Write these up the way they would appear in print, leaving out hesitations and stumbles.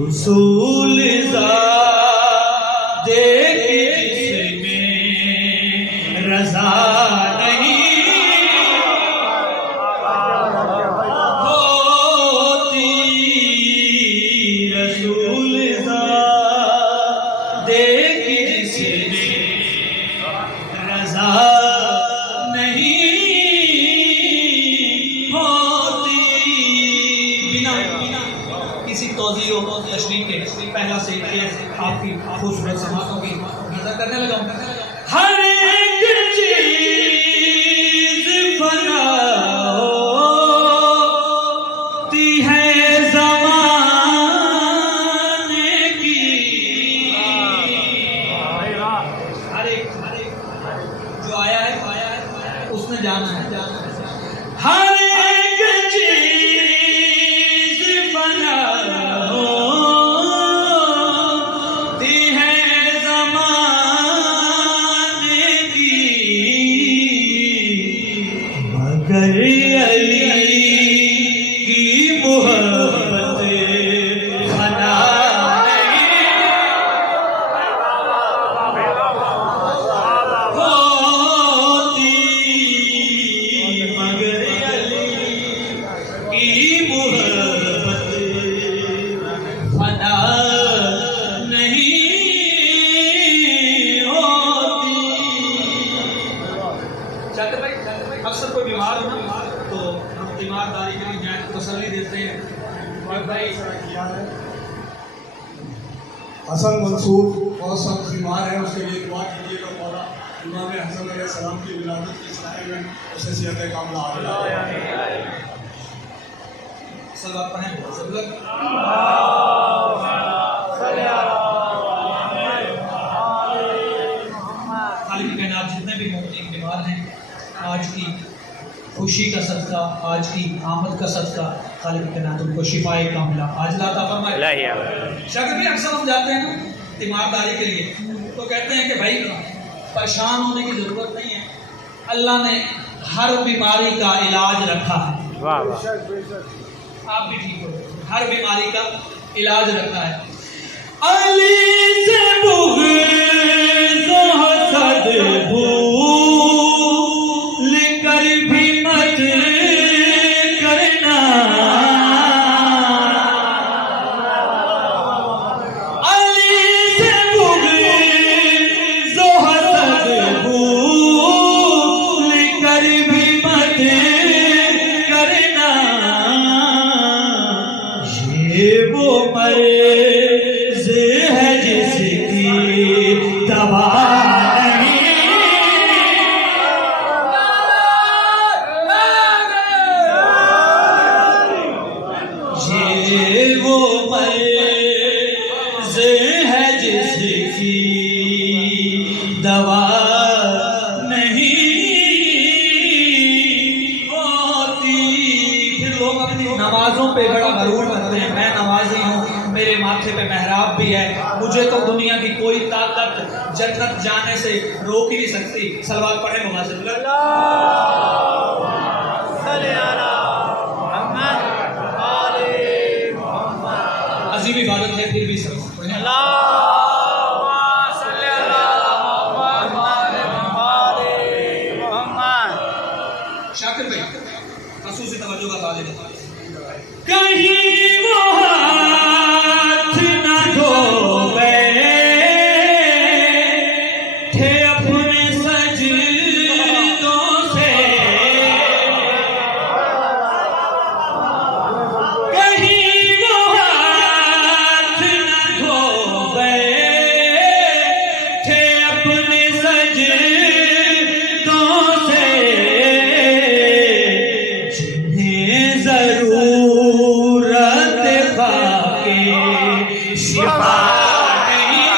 रसूल देख जिसमें रजा नहीं होती, रसूल देख जिसमें रजा नहीं होती। बिना किसी तौज़ीह और तशरीह के पहला से आपकी खूबसूरत समातों की नजर करने लगा। हर एक चीज फना होती है ज़माने की, हर एक जो आया है उसने जाना है। हर एक चीज फना होती है ज़माने की, मगर अली की मोहब्बत फना होती, मगर अली की मोहब्बत फना नहीं होती। चाहते भाई अक्सर कोई बीमार हो तो हम तीमारदारी के लिए न्याय को तसल्ली देते हैं। और भाई हसन मंसूर बहुत सख्त बीमार है, उसके लिए दुआ कीजिएगा। मौला इमाम हसन अलैहिस्सलाम की विलादत के सिलसिले में उसे सेहत कामिला अता फरमाए। सलात पढ़ें। खालिक कायनात जितने भी मोमिन बीमार हैं, आज की खुशी का सदका, आज की आमद का सदका, खालिक कायनात उनको शिफाए कामिला आज अता फरमाए। शक्र भी अक्सर हम जाते हैं ना तीमारदारी के लिए तो कहते हैं कि भाई परेशान होने की जरूरत नहीं है, अल्लाह ने हर बीमारी का इलाज रखा है। आप भी ठीक हो, हर बीमारी का इलाज रखा है। अली से बुग़्ज़ व हसद भूल कर भी मत करना, अली से बुग़्ज़ व हसद भूल कर भी मत करना, ये वो मर्ज़ है जिसकी दवा नहीं, ये वो मर्ज़ है जिसकी दवा नहीं होती। फिर लोग अपनी नमाजों पे बड़ा गरूर करते हैं, मैं नमाजी हूँ, मेरे माथे पे मेहराब भी है, मुझे तो दुनिया की कोई ताकत जन्नत जाने से रोक ही नहीं सकती। सलवात पढ़े अजीब इबादत है, फिर भी सब शाकिर भाई खसूसी तवज्जो का तालिब है। कहीं वो हाथ न धोवे थे अपने सजदों से, कहीं वो हाथ न धोवे थे अपने सजदों से, जिन्हें ज़रूरत खाके शिफा नहीं,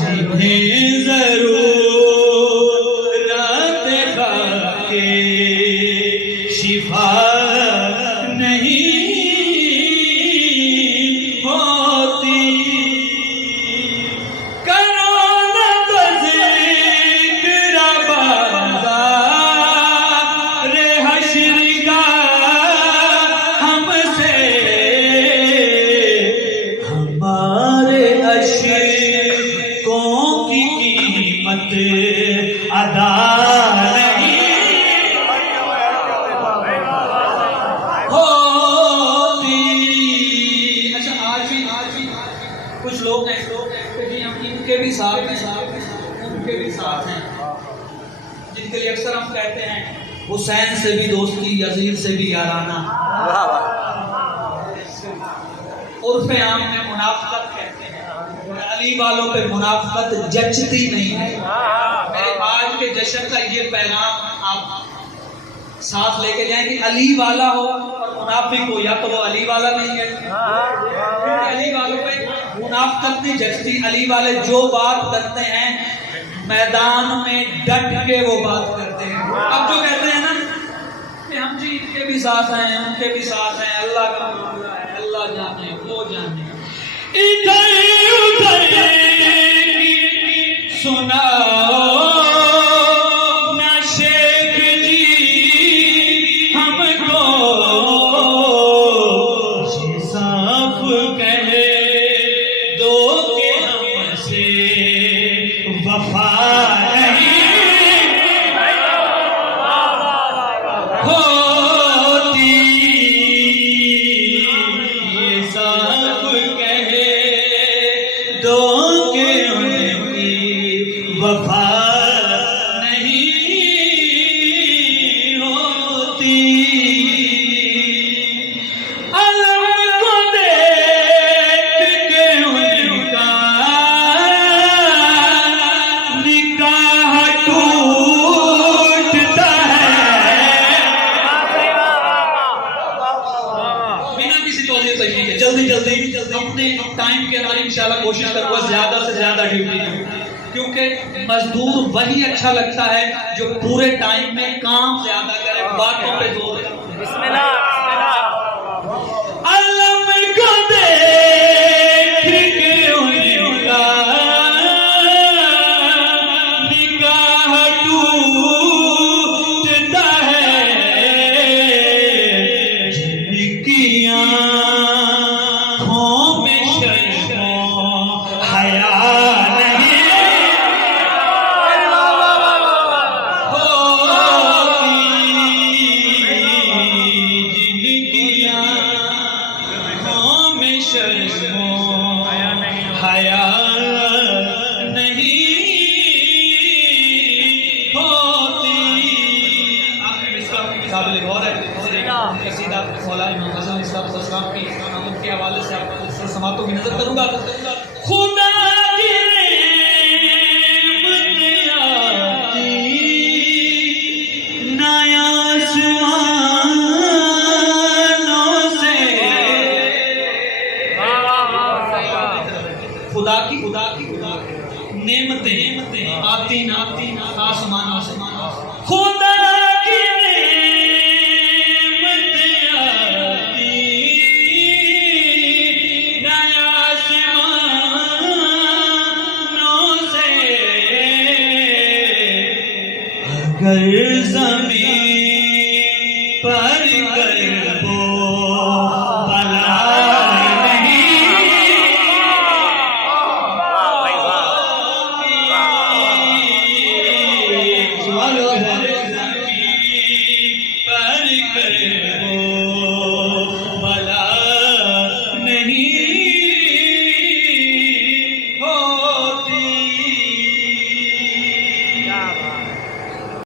जिन्हें ज़रूरत खाके शिफा नहीं होती। करो न तो ज़िक्र अदा नहीं होती। अच्छा आज भी कुछ लोग हैं कि जी हम इनके भी साथ हैं, उनके भी साथ हैं, जिनके लिए अक्सर हम कहते हैं हुसैन से भी दोस्ती, यजीद से भी याराना, उर्फे आम में मुनाफिकत कहते हैं। अली वालों पे मुनाफिकत जचती नहीं है। मेरे आज के जश्न का ये पैगाम आप साथ लेके जाएं कि अली वाला हो और मुनाफिक हो, या तो वो अली वाला नहीं है। अली वालों पे मुनाफिकत नहीं जचती। अली वाले जो बात करते हैं मैदान में डट के वो बात करते हैं। अब जो कहते हैं ना कि हम जी इनके भी साथ हैं, उनके भी साथ हैं, अल्लाह का मामला है, अल्लाह जाने वो जाने। इधर उधर सुनाओ ना शेख जी हमको, ये साफ कहे दो के हमसे वफा नहीं होती। ये सब कहे दो के उनकी वफा नहीं होती। अलम को देख के उनका निकाह टूटता है। बिना किसी तौजीह तशरीह के जल्दी अपने टाइम के अंदर इंशाल्लाह कोशिश करूंगा ज्यादा से ज्यादा ड्यूटी दूं, क्योंकि मजदूर वही अच्छा लगता है जो पूरे टाइम में काम ज्यादा करे, बातों पे जोर दे। बिस्मिल्लाह अलम को देख के उनका निगाह टूटता है, जिनकी आँखों में शर्मो हया नहीं होती। जिनकी आँखों में शर्मो हया नहीं होती। काबिल गौर है कसीदा मौला इमाम हसन इस्लाम की आमद के हवाले से आपको समातों की नजर करूंगा। खुदा की नेमत आती ना आसमानों से, खुदा की नेमतें आती ना आसमानों से। खुदा की नेमतें आती ना आसमानों से, अगर ज़मीन पर करबो बलाए नहीं पर